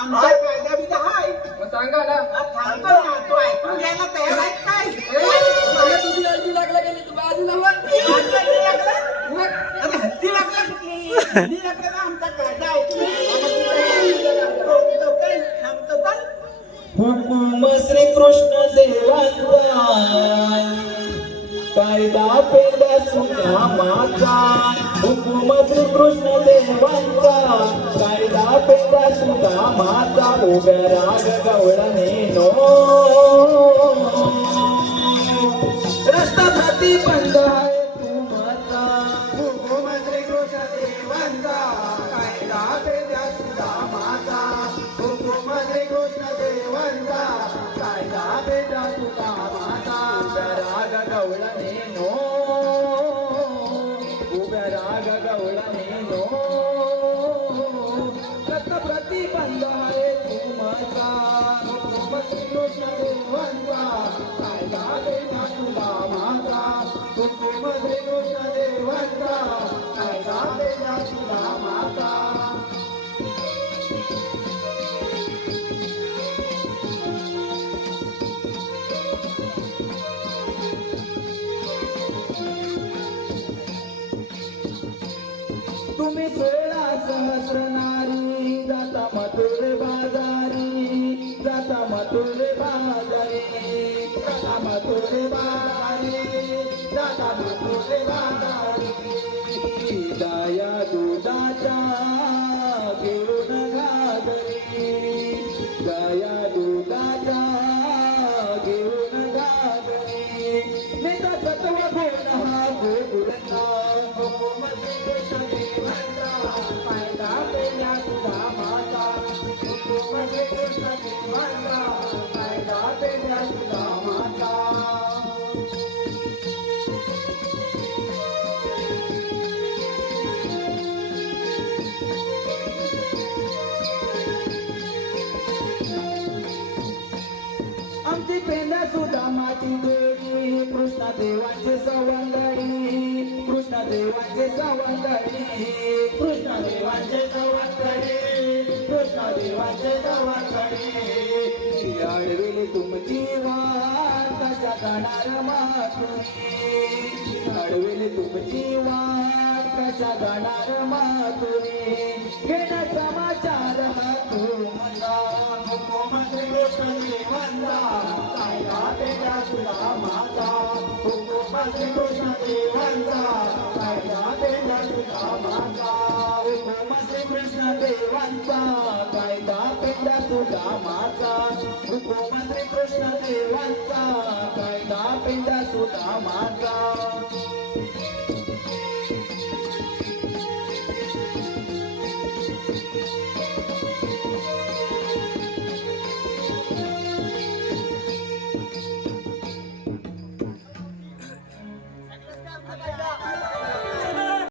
आमचा कायदा हाय. मग सांगा ना. थांबतो ना तू ऐकून घ्यायला तयार आहे काय? मला तुझी अर्जी लागला गेली तू बाजू लावला हत्ती लागला? मग? अरे लागला कुठली? लागला ना आमचा कायदा ऐकून थांबतो काय? थांबतो का? हुकुम श्री कृष्ण देवांचा कायदा पेदा सुद्धा माझा. हुकुम श्री कृष्ण देवांचा कायदा पेदा सुद्धा माझा उभ्या राग गवळणे नो रस्ता प्रति बंद आहे तुमचा हुकुम श्री कृष्ण देवांचा, कायदा पेद्या सुद्धा माझा. हुकुम श्री कृष्ण देवांचा, कायदा पेद्या सुद्धा माझा. उभ्या राग गवळणे नो उभ्या राग गवळणे नो प्रतिबंध आहे तुमचा हुकुम कृष्ण देवांचा, कायदा माझा. कृष्ण देवांचा, कायदा माझा. तुम्ही मथुर बाजारी जाता मथुर बाजारी जाता मथुरे बाजारी, जाता मथुरे बाजारी. दया दुधाचा घेऊन घागरी दया दुधाचा घेऊन घागरी नेता सत्व गुण हा गोगुरता हुकुम श्री कृष्ण माती जोडी कृष्णा देवाचे सवंगडी कृष्णा देवाचे सवंगडी कृष्ण देवाचे सवंगडी, देवांचे सवंगडी. आडवेली तुमची वाट कशा जाणार मातुरी आडवेली तुमची वाट कशा जाणार मातुरी घेणं समाचार हा कृष्ण देवांचा, कायदा पेद्या सुद्धा माझा. हुकुम कृष्ण देवांचा, कायदा पेद्या सुद्धा माझा. हुकुम कृष्ण देवांचा सुदामाचा तुकोम श्री कृष्ण देवांचा. कायदा पिंडा सुदामाचा